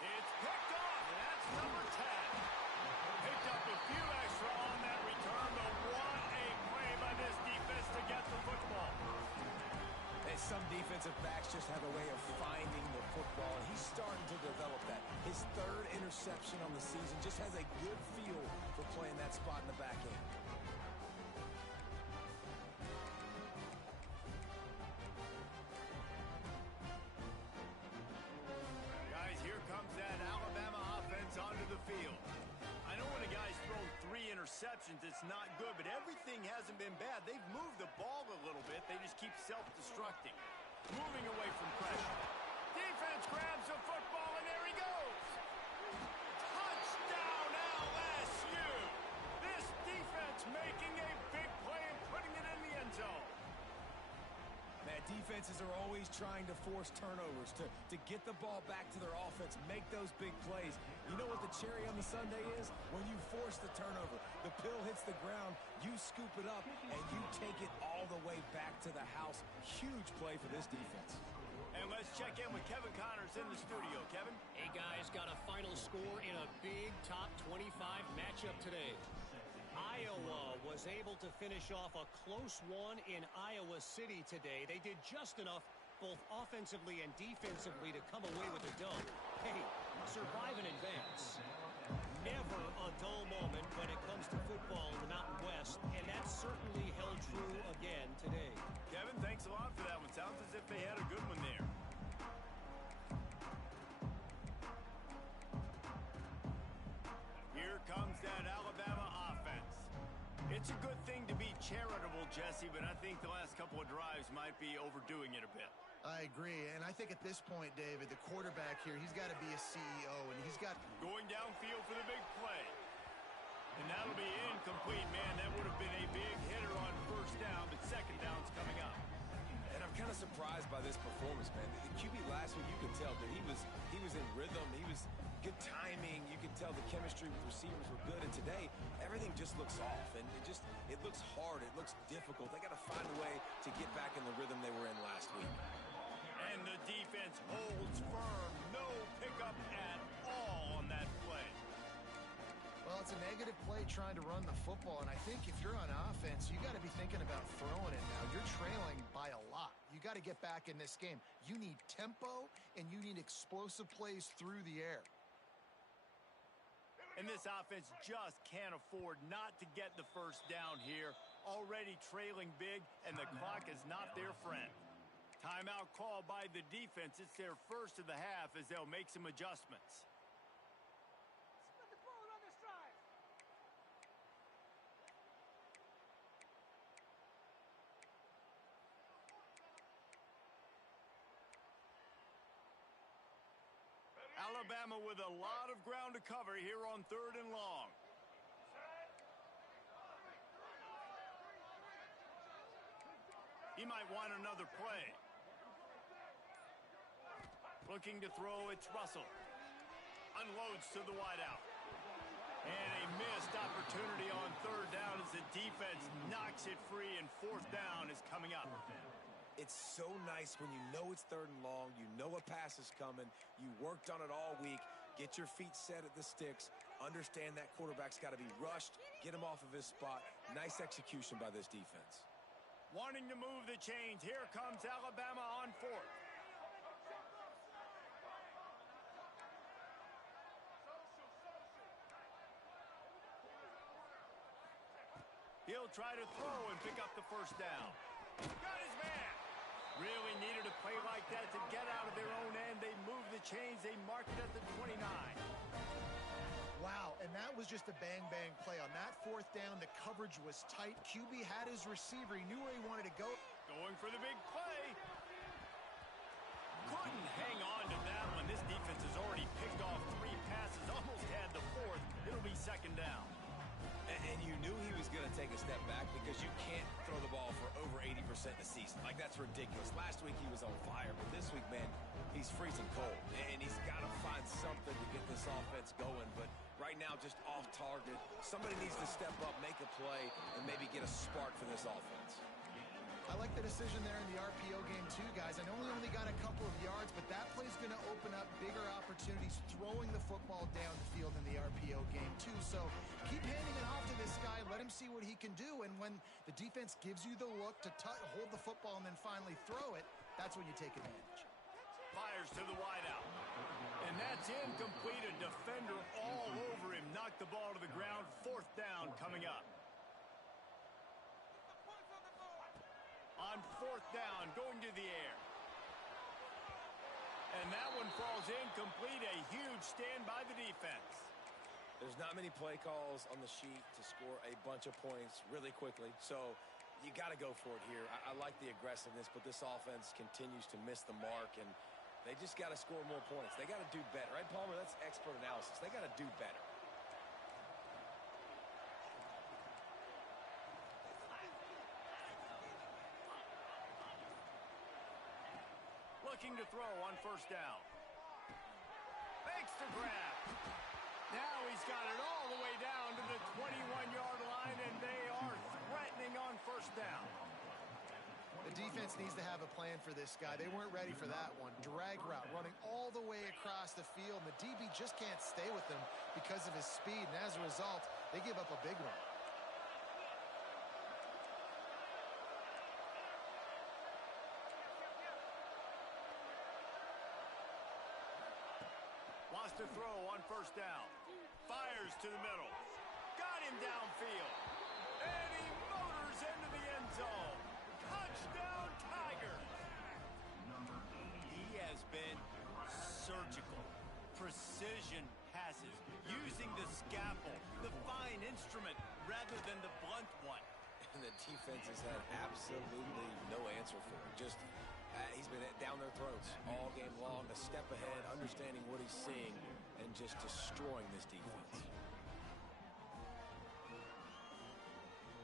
It's picked off, and that's number 10. Picked up a few extra on that return, but what a play by this defense to get the football. And some defensive backs just have a way of finding the football, and he's starting to develop that. His 3rd interception on the season just has a good feel for playing that spot in the back end. Interceptions, it's not good, but everything hasn't been bad. They've moved the ball a little bit. They just keep self-destructing. Moving away from pressure. Defense grabs the football, and there he goes. Touchdown, LSU. This defense making a big play and putting it in the end zone. Man, defenses are always trying to force turnovers to get the ball back to their offense, make those big plays. You know what the cherry on the sundae is? When you force the turnover, the pill hits the ground, you scoop it up, and you take it all the way back to the house. Huge play for this defense. And let's check in with Kevin Connors in the studio. Kevin? Hey, guys, got a final score in a big top 25 matchup today. Iowa was able to finish off a close one in Iowa City today. They did just enough both offensively and defensively to come away with a dub. Hey, survive and advance. Never a dull moment when it comes to football in the Mountain West, and that certainly held true again today. Kevin, thanks a lot for that one. Sounds as if they had a good one there. Here comes that Alabama offense. It's a good thing to be charitable, Jesse, but I think the last couple of drives might be overdoing it a bit. I agree, and I think at this point, David, the quarterback here, he's got to be a CEO, and he's got... Going downfield for the big play. And that'll be incomplete, man. That would have been a big hitter on first down, but second down's coming up. And I'm kind of surprised by this performance, man. The QB last week, you could tell that he was in rhythm. He was good timing. You could tell the chemistry with receivers were good. And today, everything just looks off, and it looks hard. It looks difficult. They got to find a way to get back in the rhythm they were in last week. And the defense holds firm. No pickup at all on that play. Well, it's a negative play trying to run the football, and I think if you're on offense, you got to be thinking about throwing it now. You're trailing by a lot. You got to get back in this game. You need tempo, and you need explosive plays through the air. And this offense just can't afford not to get the first down here. Already trailing big, and the clock is not their friend. Timeout call by the defense. It's their first of the half as they'll make some adjustments. Alabama with a lot of ground to cover here on 3rd and long. He might want another play. Looking to throw, it's Russell. Unloads to the wideout. And a missed opportunity on 3rd down as the defense knocks it free, and 4th down is coming up. It's so nice when you know it's 3rd and long, you know a pass is coming, you worked on it all week, get your feet set at the sticks, understand that quarterback's got to be rushed, get him off of his spot. Nice execution by this defense. Wanting to move the chains, here comes Alabama on 4th. He'll try to throw and pick up the first down. Got his man. Really needed a play like that to get out of their own end. They move the chains. They mark it at the 29. Wow, and that was just a bang-bang play. On that 4th down, the coverage was tight. QB had his receiver. He knew where he wanted to go. Going for the big play. Couldn't hang on to that one. This defense has already picked off 3 passes. Almost had the 4th. It'll be 2nd down. And you knew he was going to take a step back because you can't throw the ball for over 80% in a season. Like, that's ridiculous. Last week he was on fire, but this week, man, he's freezing cold. And he's got to find something to get this offense going. But right now, just off target. Somebody needs to step up, make a play, and maybe get a spark for this offense. I like the decision there in the RPO game too, guys. I know he only got a couple of yards, but that play's going to open up bigger opportunities throwing the football down the field in the RPO game too. So keep handing it off to this guy. Let him see what he can do. And when the defense gives you the look to hold the football and then finally throw it, that's when you take advantage. Fires to the wideout. And that's incomplete. A defender all over him. Knocked the ball to the ground. 4th down coming up. On 4th down, going to the air. And that one falls incomplete. A huge stand by the defense. There's not many play calls on the sheet to score a bunch of points really quickly. So you got to go for it here. I like the aggressiveness, but this offense continues to miss the mark, and they just got to score more points. They got to do better. Right, Palmer? That's expert analysis. They got to do better. Looking to throw on 1st down. Fakes the grab. Now he's got it all the way down to the 21-yard line, and they are threatening on 1st down. The defense needs to have a plan for this guy. They weren't ready for that one. Drag route running all the way across the field. The DB just can't stay with him because of his speed, and as a result, they give up a big one. Wants to throw on 1st down. Fires to the middle. Got him downfield. And he motors into the end zone. Touchdown, Tigers. He has been surgical. Precision passes. Using the scalpel, the fine instrument, rather than the blunt one. And the defense has had absolutely no answer for it. Just he's been down their throats all game long, a step ahead, understanding what he's seeing, and just destroying this defense.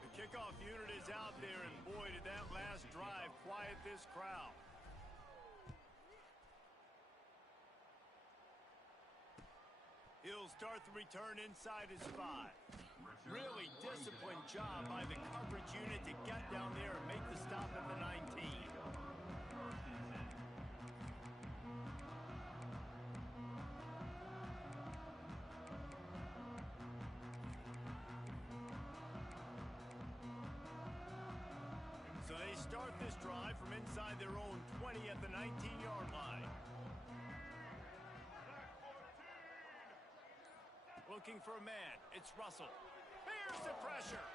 The kickoff unit is out there, and boy, did that last drive quiet this crowd. He'll start the return inside his 5. Really disciplined job by the coverage unit to get down there and make the stop at the 19. start this drive from inside their own 20 at the 19-yard line. Looking for a man. It's Russell. Here's the pressure.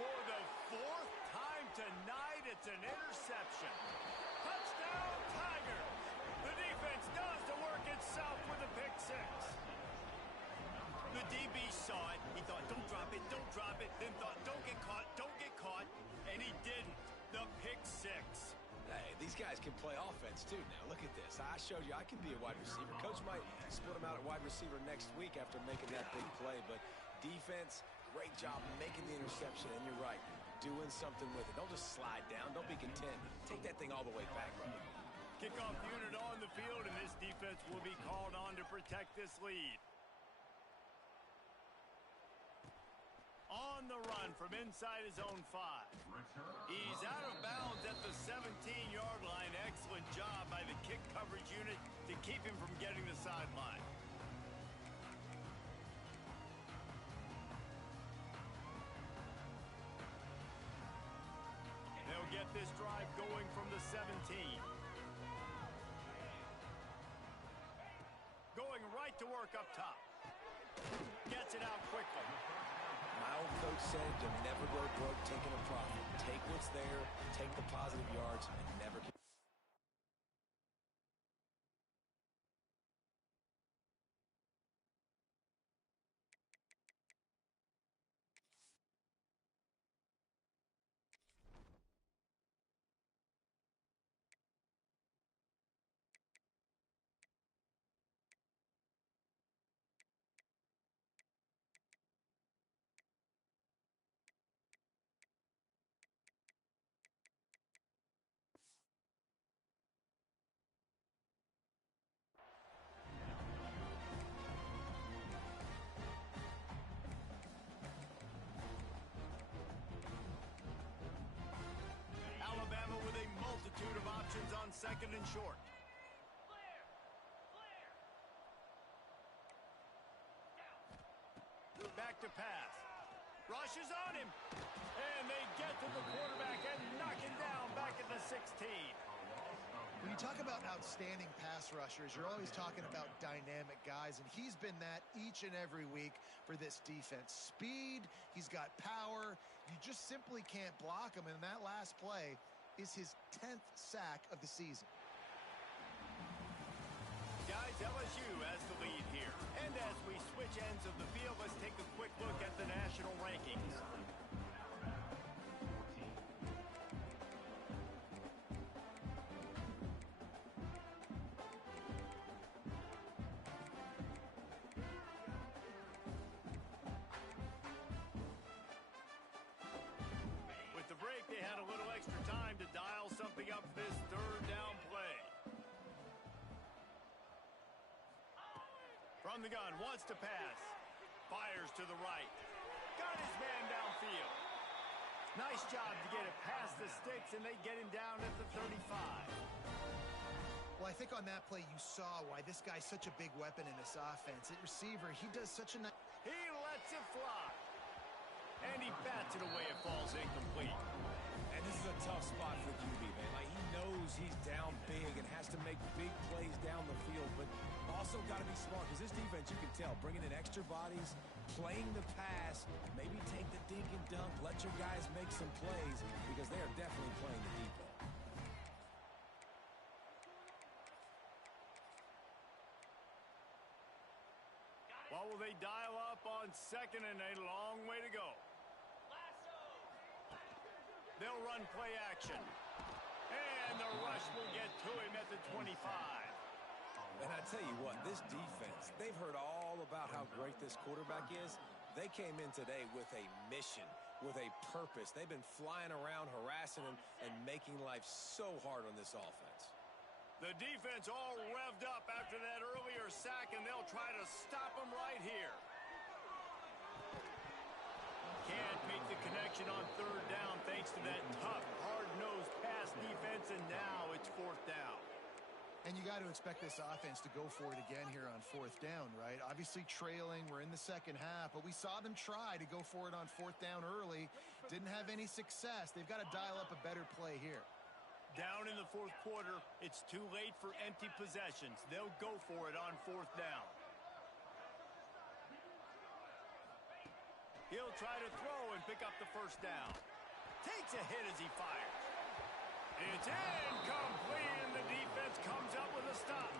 For the fourth time tonight, it's an interception. Touchdown, Tigers. The defense does the work itself with a pick six. The DB saw it. He thought, don't drop it, then thought, don't get caught, and he didn't. The pick six. Hey, these guys can play offense, too. Now, look at this. I showed you I can be a wide receiver. Coach might split him out at wide receiver next week after making that big play, but defense, great job making the interception, and you're right, doing something with it. Don't just slide down. Don't be content. Take that thing all the way back, brother. Kickoff unit on the field, and this defense will be called on to protect this lead. On the run from inside his own 5. He's out of bounds at the 17-yard line. Excellent job by the kick coverage unit to keep him from getting the sideline. They'll get this drive going from the 17. Going right to work up top. Gets it out quickly. My old coach said you'll never go broke taking a profit. Take what's there, take the positive yards, and never get... Alabama with a multitude of options on second and short. Back to pass. Rushes on him. And they get to the quarterback and knock him down back at the 16. When you talk about outstanding pass rushers, you're always talking about dynamic guys, and he's been that each and every week for this defense. Speed, he's got power. You just simply can't block him, and that last play is his 10th sack of the season. Guys, LSU has the lead here. And as we switch ends of the field, let's take a quick look at the national rankings. With the break, they had a little extra time to dial something up for this third down play. From the gun, wants to pass. Fires to the right. Got his man downfield. Nice job to get it past the sticks, and they get him down at the 35. Well, I think on that play you saw why this guy's such a big weapon in this offense. At receiver, he does such a nice... He lets it fly. And he bats it away. It falls incomplete. And this is a tough spot for QB, man. Like, he knows he's down big and has to make big plays down the field, but also got to be smart, because this defense, you can tell, bringing in extra bodies, playing the pass, maybe take the dink and dunk, let your guys make some plays, because they are definitely playing the deep ball. What will they dial up on second, and a long way to go? They'll run play action. And the rush will get to him at the 25. And I tell you what, this defense, they've heard all about how great this quarterback is. They came in today with a mission, with a purpose. They've been flying around, harassing him, and making life so hard on this offense. The defense all revved up after that earlier sack, and they'll try to stop him right here. Can't make the connection on third down thanks to that tough, hard-nosed pass defense, and now it's fourth down. And you got to expect this offense to go for it again here on fourth down, right? Obviously trailing, we're in the second half, but we saw them try to go for it on fourth down early. Didn't have any success. They've got to dial up a better play here. Down in the fourth quarter, it's too late for empty possessions. They'll go for it on fourth down. He'll try to throw and pick up the first down. Takes a hit as he fires. It's incomplete, and the defense comes up with a stop.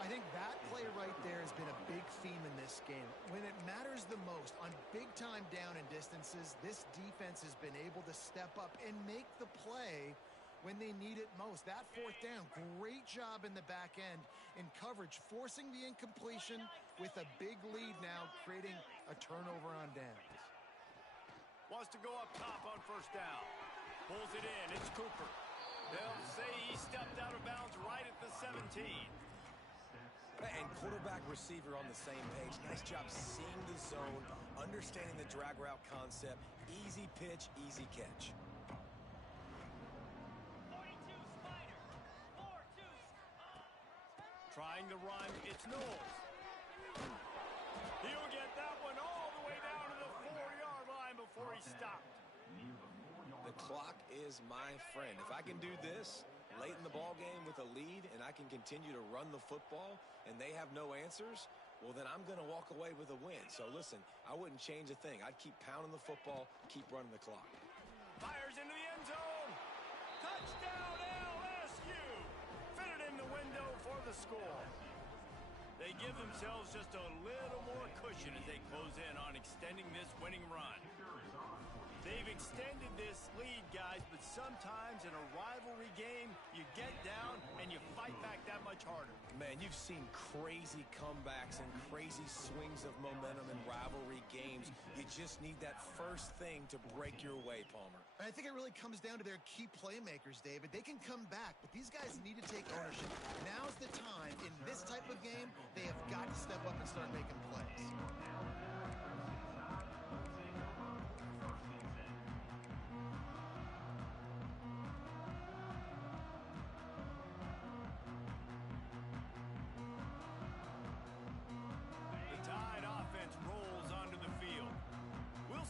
I think that play right there has been a big theme in this game. When it matters the most, on big-time down and distances, this defense has been able to step up and make the play when they need it most. That fourth down, great job in the back end in coverage, forcing the incompletion with a big lead now, creating a turnover on downs. Wants to go up top on first down. Pulls it in. It's Cooper. They'll say he stepped out of bounds right at the 17. And quarterback receiver on the same page. Nice job seeing the zone, understanding the drag route concept. Easy pitch, easy catch. 42 Spider. 4-2. Trying to run. It's Knowles. He'll get that one all the way down to the 4-yard line before he stopped. The clock is my friend. If I can do this late in the ball game with a lead and I can continue to run the football and they have no answers, well, then I'm going to walk away with a win. So listen, I wouldn't change a thing. I'd keep pounding the football, keep running the clock. Fires into the end zone. Touchdown LSU. Fitted in the window for the score. They give themselves just a little more cushion as they close in on extending this winning run. They've extended this lead, guys, but sometimes in a rivalry game, you get down and you fight back that much harder. Man, you've seen crazy comebacks and crazy swings of momentum in rivalry games. You just need that first thing to break your way, Palmer. I think it really comes down to their key playmakers, David. They can come back, but these guys need to take ownership. Now's the time. In this type of game, they have got to step up and start making plays.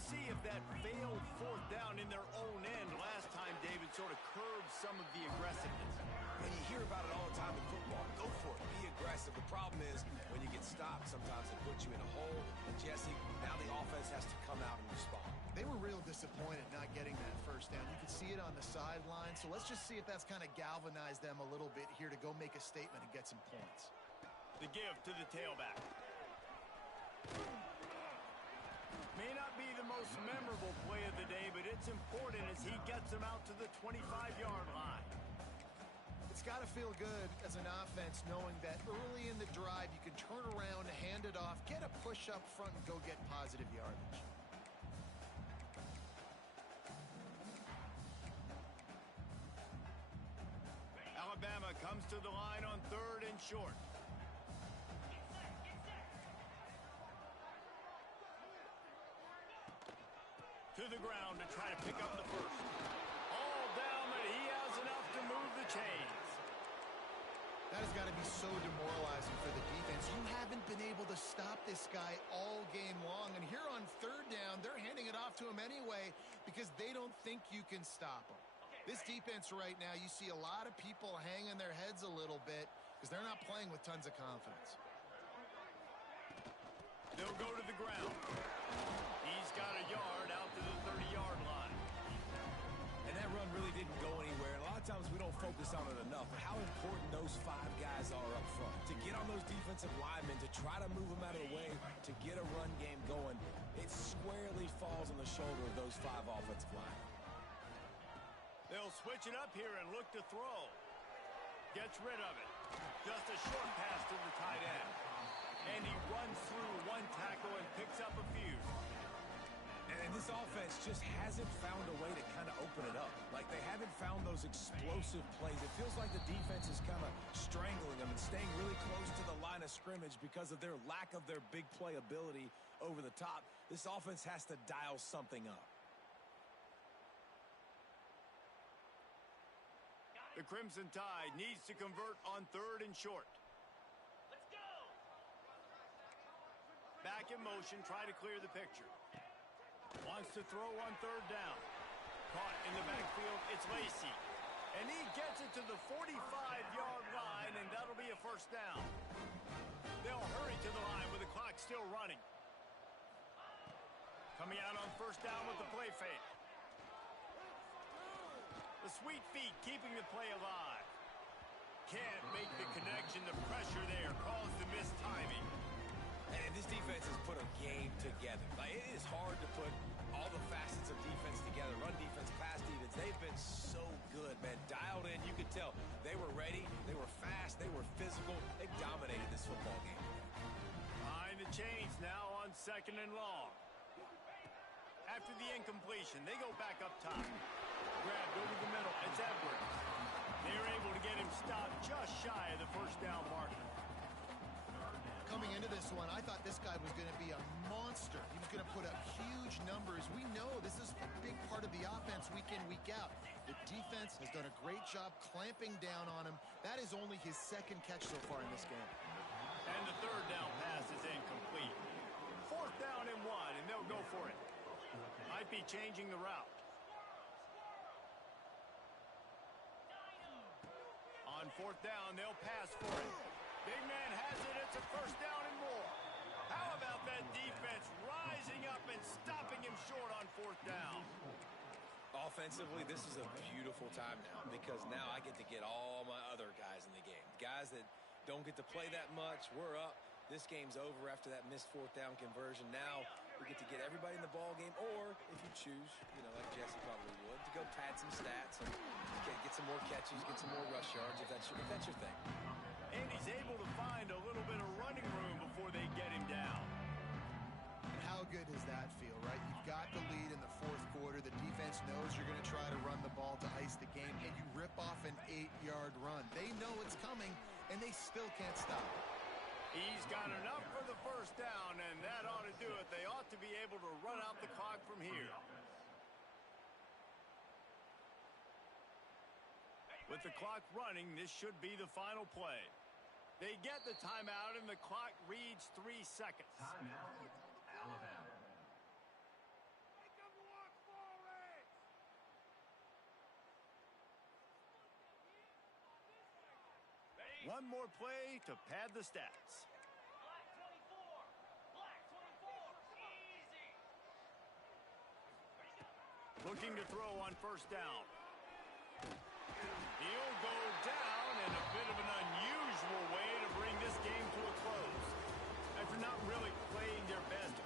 See if that failed fourth down in their own end last time, David, sort of curbed some of the aggressiveness. And you hear about it all the time in football. Go for it. Be aggressive. The problem is when you get stopped, sometimes it puts you in a hole. And Jesse, now the offense has to come out and respond. They were real disappointed not getting that first down. You could see it on the sideline. So let's just see if that's kind of galvanized them a little bit here to go make a statement and get some points. The give to the tailback. May not be the most memorable play of the day, but it's important as he gets them out to the 25-yard line. It's got to feel good as an offense knowing that early in the drive you can turn around, hand it off, get a push up front, and go get positive yardage. Alabama comes to the line on 3rd and short. To the ground to try to pick up the first. All down, but he has enough to move the chains. That has got to be so demoralizing for the defense. You haven't been able to stop this guy all game long. And here on 3rd down, they're handing it off to him anyway because they don't think you can stop him. This defense right now, you see a lot of people hanging their heads a little bit because they're not playing with tons of confidence. They'll go to the ground. He's got a yard out to the 30-yard line. And that run really didn't go anywhere. And a lot of times we don't focus on it enough, but how important those 5 guys are up front. To get on those defensive linemen, to try to move them out of the way, to get a run game going, it squarely falls on the shoulder of those 5 offensive linemen. They'll switch it up here and look to throw. Gets rid of it. Just a short pass to the tight end. And he runs through one tackle and picks up a few. And this offense just hasn't found a way to kind of open it up. Like they haven't found those explosive plays. It feels like the defense is kind of strangling them and staying really close to the line of scrimmage because of their lack of their big play ability over the top. This offense has to dial something up. The Crimson Tide needs to convert on 3rd and short. Let's go! Back in motion, try to clear the picture. Wants to throw on 3rd down. Caught in the backfield, it's Lacey. And he gets it to the 45-yard line, and that'll be a 1st down. They'll hurry to the line with the clock still running. Coming out on 1st down with the play fake. The sweet feet keeping the play alive. Can't make the connection. The pressure there caused the missed timing. And this defense has put a game together. Like, it is hard to put all the facets of defense together. Run defense, pass defense. They've been so good, man. Dialed in, you could tell. They were ready. They were fast. They were physical. They dominated this football game. Behind the chains now on 2nd and long. After the incompletion, they go back up top. Grabbed over the middle. It's Edwards. They're able to get him stopped just shy of the 1st down marker. Coming into this one, I thought this guy was going to be a monster. He was going to put up huge numbers. We know this is a big part of the offense week in, week out. The defense has done a great job clamping down on him. That is only his 2nd catch so far in this game. And the 3rd down pass is incomplete. 4th down and 1, and they'll go for it. Might be changing the route. On 4th down, they'll pass for it. Big man has it. It's a 1st down and more. How about that defense rising up and stopping him short on 4th down? Offensively, this is a beautiful time now because now I get to get all my other guys in the game. Guys that don't get to play that much, we're up. This game's over after that missed 4th down conversion. Now we get to get everybody in the ball game, or if you choose, like Jesse probably would, to go pad some stats and get some more catches, get some more rush yards if that's your thing. And he's able to find a little bit of running room before they get him down. And how good does that feel, right? You've got the lead in the 4th quarter. The defense knows you're going to try to run the ball to ice the game, and you rip off an 8-yard run. They know it's coming, and they still can't stop it. He's got enough for the 1st down, and that ought to do it. They ought to be able to run out the clock from here. With the clock running, this should be the final play. They get the timeout, and the clock reads 3 seconds. Timeout, Alabama. One more play to pad the stats. Black 24. Black 24. Easy. Looking to throw on 1st down.